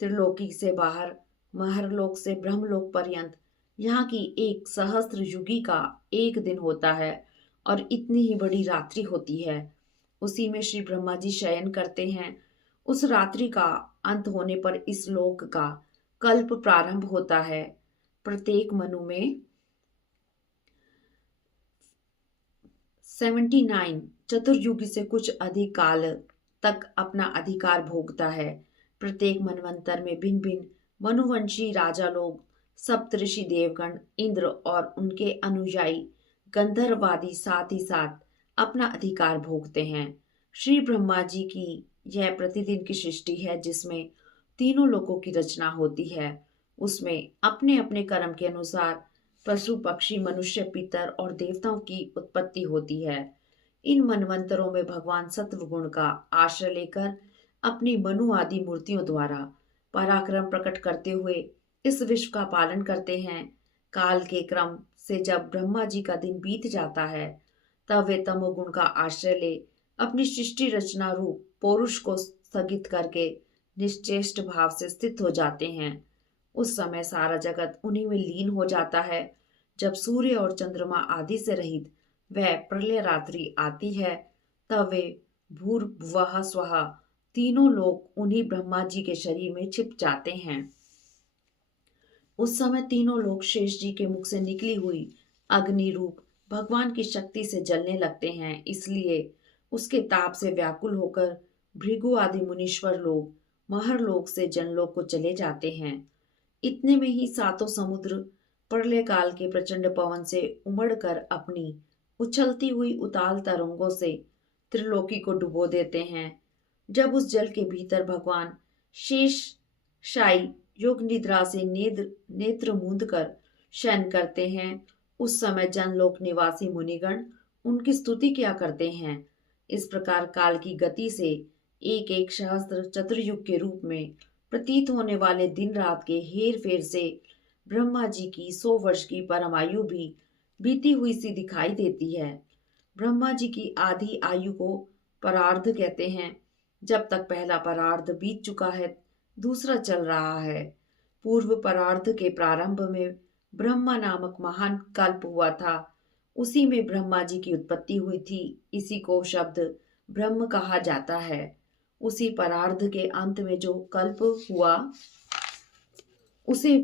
त्रिलोकी से बाहर महरलोक से ब्रह्मलोक पर्यंत यहाँ की एक सहस्त्र युगी का एक दिन होता है और इतनी ही बड़ी रात्रि होती है। उसी में श्री ब्रह्मा जी शयन करते हैं। उस रात्रि का अंत होने पर इस लोक का कल्प प्रारंभ होता है। प्रत्येक मनु में 79 चतुर्युगी से कुछ अधिक काल तक अपना अधिकार भोगता है। प्रत्येक मनवंतर में भिन्न भिन्न मनुवंशी राजा लोग, सप्तऋषि देवगण, इंद्र और उनके अनुयायी गंधर्ववादी साथ ही साथ अपना अधिकार भोगते हैं। श्री ब्रह्मा जी की यह प्रतिदिन की सृष्टि है जिसमें तीनों लोगों की रचना होती है। उसमें अपने अपने कर्म के अनुसार पशु पक्षी मनुष्य पितर और देवताओं की उत्पत्ति होती है। इन मनवंतरों में भगवान सत्व गुण का आश्रय लेकर अपनी मनु आदि मूर्तियों द्वारा पराक्रम प्रकट करते हुए इस विश्व का पालन करते हैं। काल के क्रम से जब ब्रह्मा जी का दिन बीत जाता है तब वे तमोगुण का आश्रय ले अपनी सृष्टि रचना रूप पौरुष को स्थगित करके निश्चेष्ट भाव से स्थित हो जाते हैं। उस समय सारा जगत उन्हीं में लीन हो जाता है। जब सूर्य और चंद्रमा आदि से रहित वह प्रलय रात्रि आती है तब वे भूर्भुवः स्वः तीनों लोग उन्हीं ब्रह्मा जी के शरीर में छिप जाते हैं। उस समय तीनों लोग शेष जी के मुख से निकली हुई अग्नि रूप भगवान की शक्ति से जलने लगते हैं। इसलिए उसके ताप से व्याकुल होकर भृगु आदि मुनीश्वर लोग महरलोक से जनलोक को चले जाते हैं। इतने में ही सातों समुद्र प्रलय काल के प्रचंड पवन से उमड़कर अपनी उछलती हुई उताल तरंगों से त्रिलोकी को डुबो देते हैं। जब उस जल के भीतर भगवान शेष शायी योग निद्रा से नेत्र मूंद कर शयन करते हैं, उस समय जनलोक निवासी मुनिगण उनकी स्तुति किया करते हैं। इस प्रकार काल की गति से एक एक सहस्त्र चतुर्युग के रूप में प्रतीत होने वाले दिन रात के हेर फेर से ब्रह्मा जी की 100 वर्ष की परमायु भी बीती हुई सी दिखाई देती है। ब्रह्मा जी की आधी आयु को परार्ध कहते हैं। जब तक पहला परार्ध बीत चुका है दूसरा चल रहा है। पूर्व परार्ध के प्रारंभ में ब्रह्मा नामक महान कल्प हुआ था। उसी में ब्रह्मा जी की उत्पत्ति हुई थी। इसी को शब्द ब्रह्म कहा जाता है। उसी परार्ध के अंत में जो कल्प हुआ उसे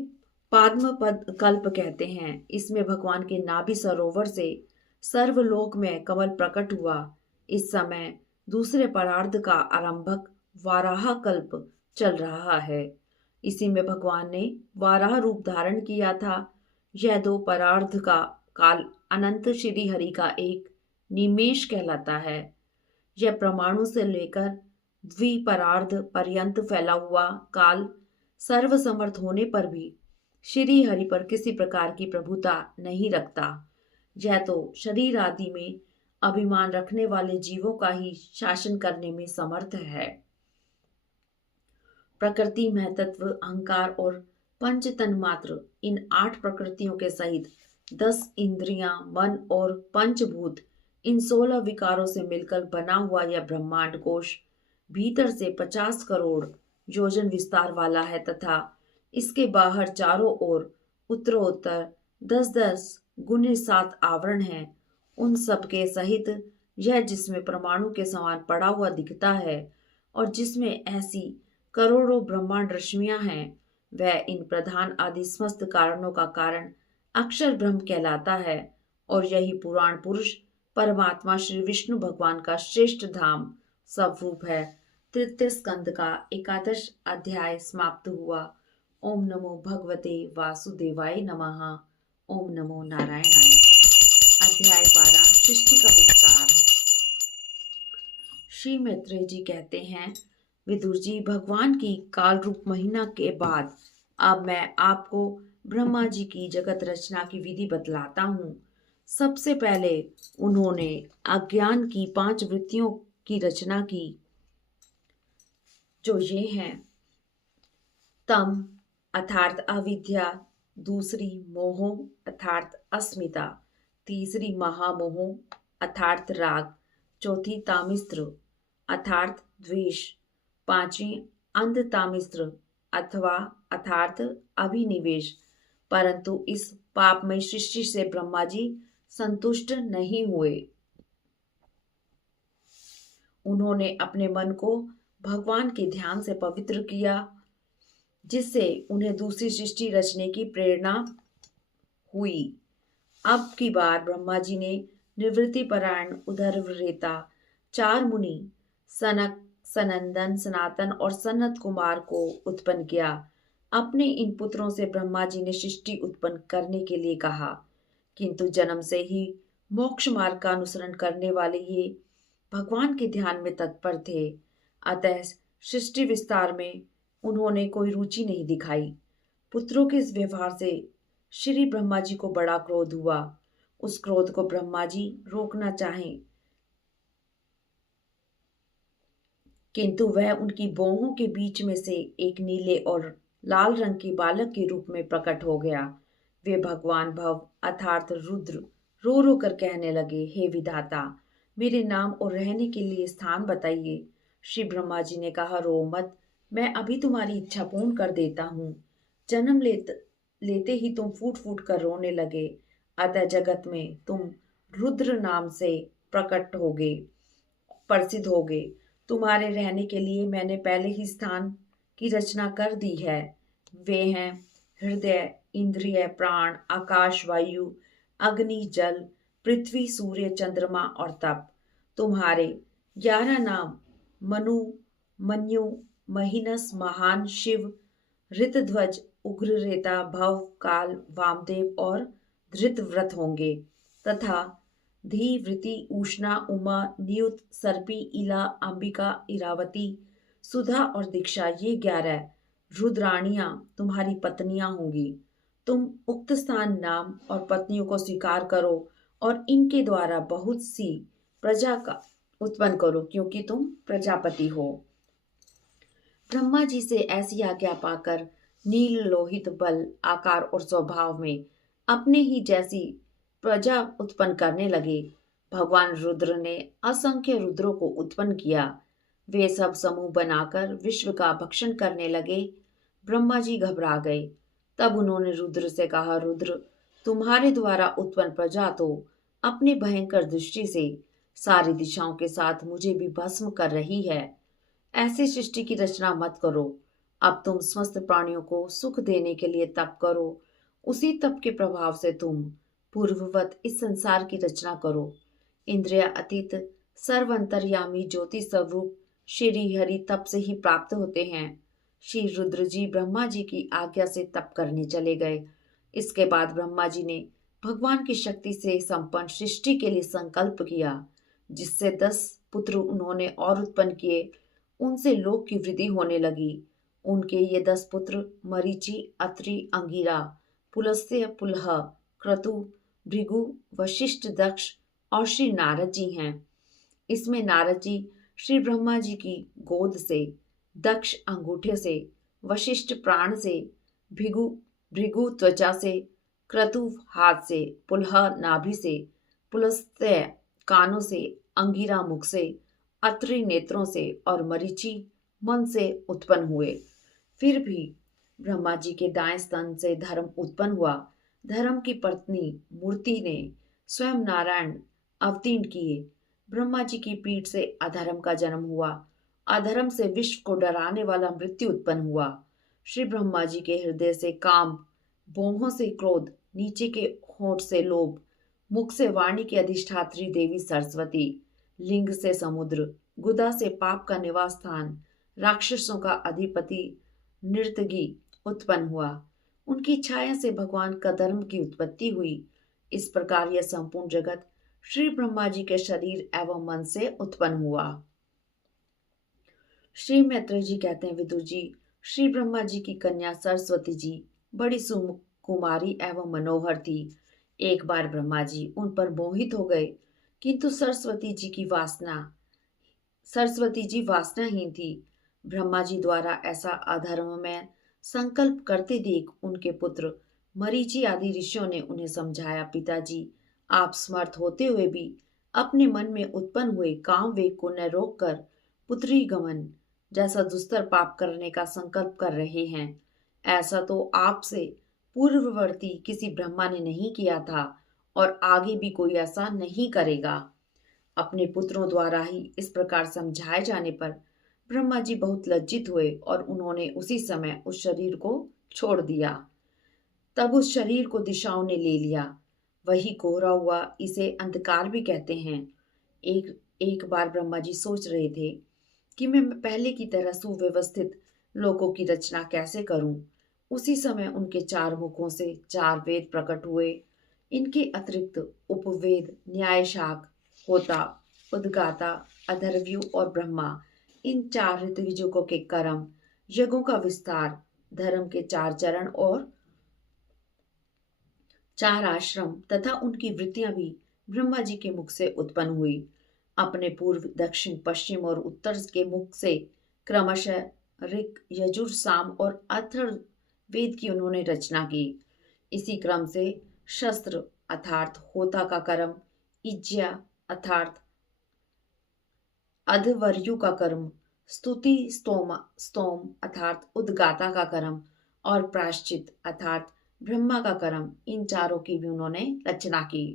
पाद्म पद कल्प कहते हैं। इसमें भगवान के नाभि सरोवर से सर्वलोक में कमल प्रकट हुआ। इस समय दूसरे परार्ध का आरंभक वाराह कल्प चल रहा है। इसी में भगवान ने वाराह रूप धारण किया था। यह दो परार्ध का काल अनंत श्री हरि का एक निमेष कहलाता है। यह परमाणु से लेकर द्विपरार्ध पर्यंत फैला हुआ काल सर्वसमर्थ होने पर भी श्री हरि पर किसी प्रकार की प्रभुता नहीं रखता। यह तो शरीर आदि में अभिमान रखने वाले जीवों का ही शासन करने में समर्थ है। प्रकृति महतत्व अहंकार और पंच तन्मात्र इन 8 प्रकृतियों के सहित 10 इंद्रियां मन और पंचभूत इन 16 विकारों से मिलकर बना हुआ यह ब्रह्मांड कोश भीतर से 50 करोड़ योजन विस्तार वाला है तथा इसके बाहर चारों ओर उत्तरोत्तर 10-10 गुने 7 आवरण हैं। उन सब के सहित यह जिसमें परमाणु के समान पड़ा हुआ दिखता है और जिसमें ऐसी करोड़ों ब्रह्मांड रश्मियां हैं, वह इन प्रधान आदि समस्त कारणों का कारण अक्षर ब्रह्म कहलाता है। और यही पुराण पुरुष परमात्मा श्री विष्णु भगवान का श्रेष्ठ धाम स्वरूप है। तृतीय स्कंद का 11 अध्याय समाप्त हुआ। ओम नमो भगवते वासुदेवाय नमः। ओम नमो नारायणाय। अध्याय 12 सृष्टि का विस्तार। श्री मैत्रेय जी कहते हैं, विदुर जी, भगवान की काल रूप महिमा के बाद अब मैं आपको ब्रह्मा जी की जगत रचना की विधि बतलाता हूँ। सबसे पहले उन्होंने अज्ञान की 5 वृत्तियों की रचना की, जो ये हैं: तम अर्थात अविद्या, दूसरी मोह अर्थात अस्मिता, तीसरी महामोह अर्थात राग, चौथी तामिस्त्र अर्थात द्वेष, पांचवी अंध तामिस्त्र अथवा अर्थात अभिनिवेश। परंतु इस पापमय सृष्टि से ब्रह्मा जी संतुष्ट नहीं हुए। उन्होंने अपने मन को भगवान के ध्यान से पवित्र किया, जिससे उन्हें दूसरी सृष्टि रचने की प्रेरणा हुई। अब की बार ब्रह्मा जी ने निवृत्ति परायण उदरवरेता 4 मुनि सनक, सनंदन, सनातन और सनत कुमार को उत्पन्न किया। अपने इन पुत्रों से ब्रह्मा जी ने सृष्टि उत्पन्न करने के लिए कहा, किंतु जन्म से ही मोक्ष मार्ग का अनुसरण करने वाले ये भगवान के ध्यान में तत्पर थे। अतः सृष्टि विस्तार में उन्होंने कोई रुचि नहीं दिखाई। पुत्रों के इस व्यवहार से श्री ब्रह्मा जी को बड़ा क्रोध हुआ। उस क्रोध को ब्रह्मा जी रोकना चाहें, किंतु वह उनकी बाहों के बीच में से एक नीले और लाल रंग के बालक के रूप में प्रकट हो गया। वे भगवान भव अर्थात रुद्र रो रो कर कहने लगे, हे विधाता, मेरे नाम और रहने के लिए स्थान बताइए। श्री ब्रह्मा जी ने कहा, रो मत, मैं अभी तुम्हारी इच्छा पूर्ण कर देता हूँ। जन्म लेते ही तुम फूट फूट कर रोने लगे, अतः जगत में तुम रुद्र नाम से प्रकट होगे, प्रसिद्ध होगे। तुम्हारे रहने के लिए मैंने पहले ही स्थान की रचना कर दी है। वे हैं हृदय, इंद्रिय, प्राण, आकाश, वायु, अग्नि, जल, पृथ्वी, सूर्य, चंद्रमा और तप। तुम्हारे 11 नाम मनु, मन्यु, महीनस, महान, शिव, ऋतध्वज, उग्ररेता, भव, काल, वामदेव और धृतव्रत होंगे, तथा धी, वृति, उष्णा, उमा, नियुत, सर्पी, इला, अंबिका, इरावती, सुधा और दीक्षा, ये 11 रुद्राणियां तुम्हारी पत्नियां होंगी। तुम उक्त स्थान, नाम और पत्नियों को स्वीकार करो और इनके द्वारा बहुत सी प्रजा का उत्पन्न करो, क्योंकि तुम प्रजापति हो। ब्रह्मा जी से ऐसी आज्ञा पाकर नील लोहित बल, आकार और स्वभाव में अपने ही जैसी प्रजा उत्पन्न करने लगे। भगवान रुद्र ने असंख्य रुद्रों को उत्पन्न किया। वे सब समूह बनाकर विश्व का भक्षण करने लगे। ब्रह्मा जी घबरा गए। तब उन्होंने रुद्र से कहा, रुद्र, तुम्हारे द्वारा उत्पन्न प्रजा तो अपनी भयंकर दृष्टि से सारी दिशाओं के साथ मुझे भी भस्म कर रही है। ऐसी सृष्टि की रचना मत करो। अब तुम समस्त प्राणियों को सुख देने के लिए तप करो। उसी तप के प्रभाव से तुम पूर्ववत इस संसार की रचना करो। इंद्रिय अतीत सर्वंतर्यामी ज्योति स्वरूप श्री हरि तप से ही प्राप्त होते हैं। श्री रुद्र जी ब्रह्मा जी की आज्ञा से तप करने चले गए। इसके बाद ब्रह्मा जी ने भगवान की शक्ति से संपन्न सृष्टि के लिए संकल्प किया, जिससे 10 पुत्र उन्होंने और उत्पन्न किए। उनसे लोक की वृद्धि होने लगी। उनके ये 10 पुत्र मरीचि, अत्रि, अंगिरा, पुलस्त्य, पुलह, क्रतु, भृगु, वशिष्ठ, दक्ष और श्री नारद जी हैं। इसमें नारद जी श्री ब्रह्मा जी की गोद से, दक्ष अंगूठे से, वशिष्ठ प्राण से, भृगु भृगु त्वचा से, क्रतु हाथ से, पुलह नाभि से, पुलस्त्य कानों से, अंगिरा मुख से, अत्रि नेत्रों से और मरीचि मन से उत्पन्न हुए। फिर भी ब्रह्मा जी के दाएं स्तन से धर्म उत्पन्न हुआ। धर्म की पत्नी मूर्ति ने स्वयं नारायण अवतीर्ण किए। ब्रह्मा जी की पीठ से अधर्म का जन्म हुआ। अधर्म से विश्व को डराने वाला मृत्यु उत्पन्न हुआ। श्री ब्रह्मा जी के हृदय से काम, भौहों से क्रोध, नीचे के होंठ से लोभ, मुख से वाणी की अधिष्ठात्री देवी सरस्वती, लिंग से समुद्र, गुदा से पाप का निवास स्थान, राक्षसों का अधिपति नृतगी उत्पन्न हुआ। उनकी छाया से भगवान का धर्म की उत्पत्ति हुई। इस प्रकार यह संपूर्ण जगत श्री ब्रह्मा जी के शरीर एवं मन से उत्पन्न हुआ। श्री मैत्रेय जी कहते हैं, विदुर जी, श्री ब्रह्मा जी की कन्या सरस्वती जी बड़ी सुकुमारी एवं मनोहर थी। एक बार ब्रह्मा जी उन पर मोहित हो गए, किंतु सरस्वती जी वासनाहीन थी। ब्रह्मा जी द्वारा ऐसा अधर्म में संकल्प करते देख उनके पुत्र मरीचि आदि ऋषियों ने उन्हें समझाया, पिताजी, आप समर्थ होते हुए भी अपने मन में उत्पन्न हुए काम वेग को न रोककर पुत्री गमन जैसा दुस्तर पाप करने का संकल्प कर रहे हैं। ऐसा तो आपसे पूर्ववर्ती किसी ब्रह्मा ने नहीं किया था और आगे भी कोई ऐसा नहीं करेगा। अपने पुत्रों द्वारा ही इस प्रकार समझाए जाने पर ब्रह्मा जी बहुत लज्जित हुए और उन्होंने उसी समय उस शरीर को छोड़ दिया। तब उस शरीर को दिशाओं ने ले लिया। वही कोहरा हुआ इसे अंधकार भी कहते हैं। एक एक बार ब्रह्मा जी सोच रहे थे कि मैं पहले की तरह सुव्यवस्थित लोकों की रचना कैसे करूं। उसी समय उनके चार मुखों से चार वेद प्रकट हुए। इनके अतिरिक्त उपवेद, न्यायशाख, होता, उद्गाता, अधर्व्यू और ब्रह्मा, इन चार ऋतविजों के कर्म, यज्ञों का विस्तार, धर्म के चार चरण और चार आश्रम तथा उनकी वृत्तियां भी ब्रह्मा जी के मुख से उत्पन्न हुई। अपने पूर्व, दक्षिण, पश्चिम और उत्तर के मुख से क्रमशः ऋक, यजुर, साम और अथर्व वेद की उन्होंने रचना की। इसी क्रम से शस्त्र अर्थात होता का कर्म, इज्या अर्थात अधवर्यु का कर्म, स्तुति स्तोम अर्थात उद्गाता का कर्म और प्रायश्चित अर्थात ब्रह्मा का कर्म, इन चारों की भी उन्होंने रचना की।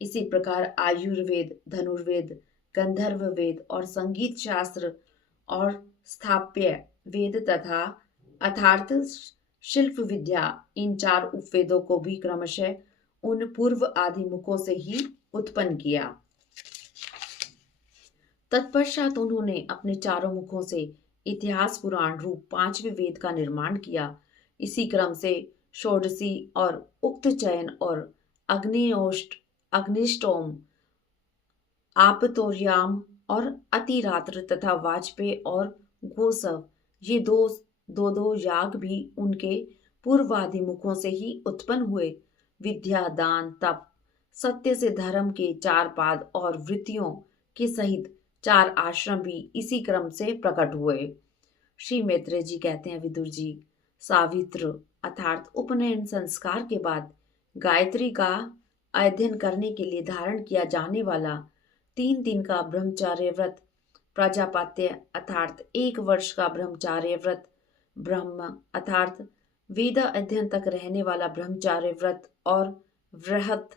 इसी प्रकार आयुर्वेद, धनुर्वेद, गंधर्व वेद और संगीत शास्त्र और स्थाप्य वेद तथा अर्थात शिल्प विद्या, इन चार उपवेदों को भी क्रमशः उन पूर्व आदि मुखों से ही उत्पन्न किया। तत्पश्चात उन्होंने अपने चारों मुखों से इतिहास पुराण रूप पांचवें वेद का निर्माण किया। इसी क्रम से षोडशी और उक्त चयन और अग्निष्टोम, आपतोर्याम और अतिरात्र तथा वाजपेय और गोसव, ये दो याग भी उनके पूर्वादि मुखों से ही उत्पन्न हुए। विद्या, दान, तप, सत्य से धर्म के चार पाद और वृत्तियों के सहित चार आश्रम भी इसी क्रम से प्रकट हुए। श्री मैत्रेय जी कहते हैं, विदुर जी, सावित्र अर्थात उपनयन संस्कार के बाद गायत्री का अध्ययन करने के लिए धारण किया जाने वाला 3 दिन का ब्रह्मचार्य व्रत, प्रजापात्य अर्थात 1 वर्ष का ब्रह्मचार्य व्रत, ब्रह्म अर्थात वेद अध्ययन तक रहने वाला ब्रह्मचार्य व्रत और वृहत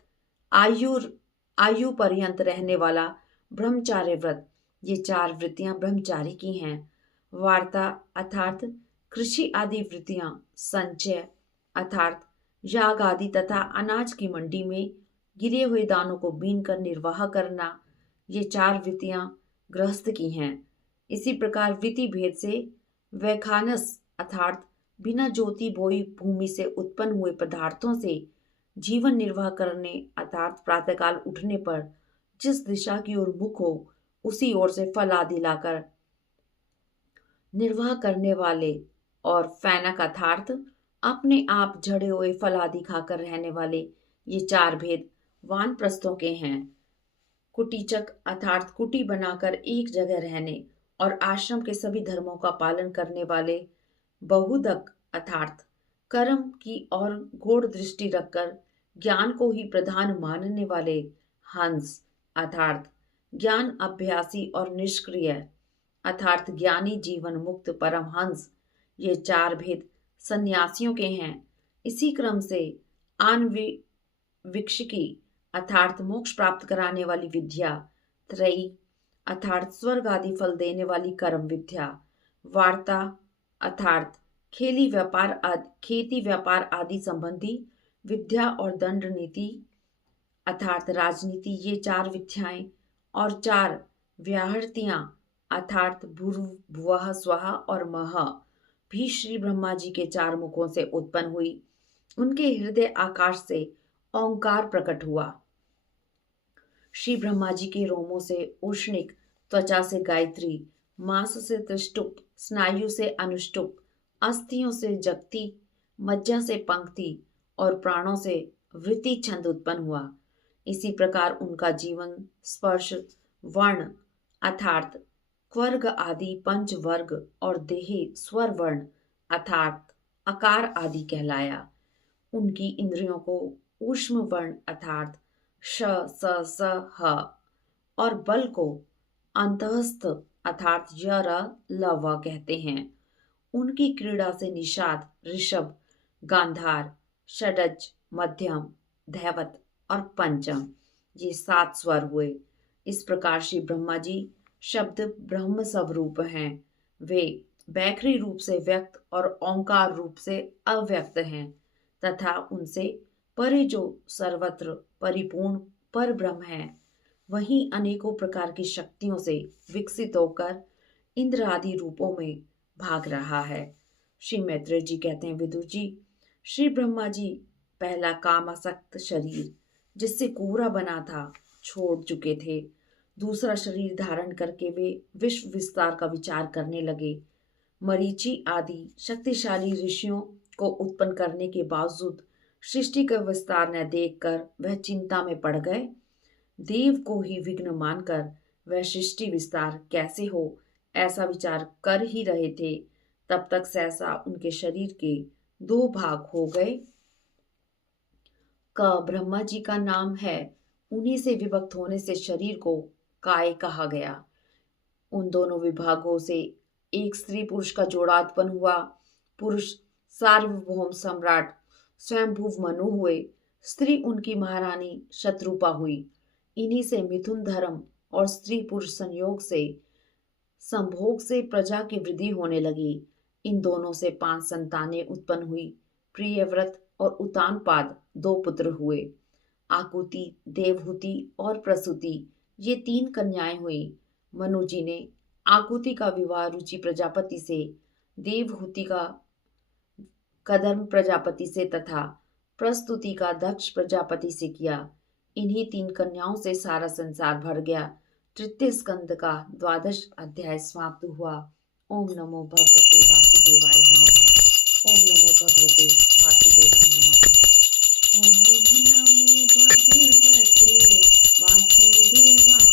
आयु पर्यंत रहने वाला ब्रह्मचार्य व्रत, ये 4 वृत्तियां ब्रह्मचारी की हैं। वार्ता अर्थात कृषि आदि वृत्तियां, संचय अर्थात याग आदि तथा अनाज की मंडी में गिरे हुए दानों को बीन कर निर्वाह करना, ये 4 वृत्तियां गृहस्थ की हैं। इसी प्रकार वृत्ति भेद से वैखानस अर्थात बिना ज्योति बोई भूमि से उत्पन्न हुए पदार्थों से जीवन निर्वाह करने अर्थात प्रातःकाल उठने पर जिस दिशा की ओर मुख हो उसी ओर से फल आदि लाकर निर्वाह करने वाले, और फैनक अर्थात अपने आप झड़े हुए फल आदि खाकर रहने वाले, ये 4 भेद वानप्रस्थों के हैं। कुटीचक अर्थात कुटी बनाकर एक जगह रहने और आश्रम के सभी धर्मों का पालन करने वाले, बहुदक अर्थात कर्म की और घोर दृष्टि रखकर ज्ञान को ही प्रधान मानने वाले, हंस अर्थात ज्ञान अभ्यासी और निष्क्रिय अर्थात ज्ञानी जीवन मुक्त परमहंस, ये 4 भेद सन्यासियों के हैं। इसी क्रम से आनविक्षिकी अर्थात मोक्ष प्राप्त कराने वाली विद्या, त्रयी अर्थात स्वर्ग आदि फल देने वाली कर्म विद्या, वार्ता अर्थात खेती व्यापार आदि संबंधी विद्या और दंड नीति अर्थात राजनीति, ये 4 विद्याएं और 4 व्याहृतियां अर्थात भुवः स्वः और मह भी श्री ब्रह्मा जी के 4 मुखों से उत्पन्न हुई। उनके हृदय आकाश से ओंकार प्रकट हुआ। श्री ब्रह्मा जी के रोमों से उष्णिक, त्वचा से गायत्री, मांस से त्रिष्टुप, स्नायु से अनुष्टुप, अस्थियों से जगती, मज्जा से पंक्ति और प्राणों से वृत्ति छंद उत्पन्न हुआ। इसी प्रकार उनका जीवन स्पर्श वर्ण अर्थात क्वर्ग आदि पंच वर्ग और देहे स्वर वर्ण अर्थात आकार आदि कहलाया। उनकी इंद्रियों को ऊष्म वर्ण अर्थात श स स ह और बल को अंतःस्थ अर्थात य र ल व कहते हैं। उनकी क्रीड़ा से निषाद ऋषभ गांधार षडज मध्यम धैवत और पंचम ये 7 स्वर हुए। इस प्रकार श्री ब्रह्मा जी शब्द ब्रह्म स्वरूप हैं। वे बैखरी रूप से व्यक्त और ओंकार रूप से अव्यक्त हैं तथा उनसे परे जो सर्वत्र परिपूर्ण पर ब्रह्म है वहीं अनेकों प्रकार की शक्तियों से विकसित होकर इंद्र आदि रूपों में भाग रहा है। श्री मैत्रेय जी कहते हैं, विदुर जी, श्री ब्रह्मा जी पहला कामासक्त शरीर जिससे कोहरा बना था छोड़ चुके थे। दूसरा शरीर धारण करके वे विश्व विस्तार का विचार करने लगे। मरीचि आदि शक्तिशाली ऋषियों को उत्पन्न करने के बावजूद सृष्टि का विस्तार न देखकर वह चिंता में पड़ गए। देव को ही विघ्न मानकर वह सृष्टि विस्तार कैसे हो ऐसा विचार कर ही रहे थे, तब तक सहसा उनके शरीर के 2 भाग हो गए। क ब्रह्मा जी का नाम है, उन्हीं से विभक्त होने से शरीर को काय कहा गया। उन दोनों विभागों से एक स्त्री पुरुष का जोड़ा उत्पन्न हुआ। पुरुष सार्वभौम सम्राट स्वयंभुव मनु हुए, स्त्री उनकी महारानी शत्रुपा हुई। इन्हीं से मिथुन धर्म और स्त्री पुरुष संयोग से संभोग से प्रजा की वृद्धि होने लगी। इन दोनों से 5 संतानें उत्पन्न हुई। प्रियव्रत और उतानपाद 2 पुत्र हुए। आकुति देवहूति और प्रसूति ये 3 कन्याएं हुई। मनु जी ने आकुति का विवाह रुचि प्रजापति से, देवहूति का कदर्म प्रजापति से तथा प्रस्तुति का दक्ष प्रजापति से किया। इन्हीं 3 कन्याओं से सारा संसार भर गया। तृतीय स्कंद का 12वां अध्याय समाप्त हुआ। ओम नमो भगवते वासुदेवाय नमः। ओम नमो भगवते वासुदेवाय नमः। ओम नमो भगवते वासुदेवाय वासुदेवाय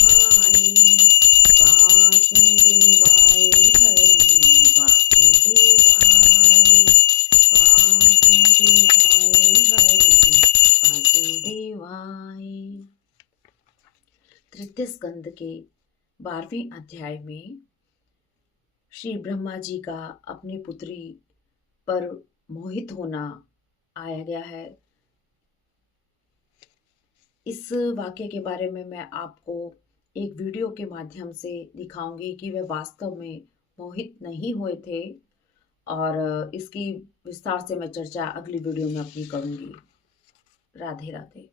हरि वासुदेवाय वासुदेवाय हरि वासुदेवाय। तृतीय स्कंद के 12वें अध्याय में श्री ब्रह्मा जी का अपनी पुत्री पर मोहित होना आया गया है। इस वाक्य के बारे में मैं आपको एक वीडियो के माध्यम से दिखाऊंगी कि वे वास्तव में मोहित नहीं हुए थे, और इसकी विस्तार से मैं चर्चा अगली वीडियो में अपनी करूंगी। राधे राधे।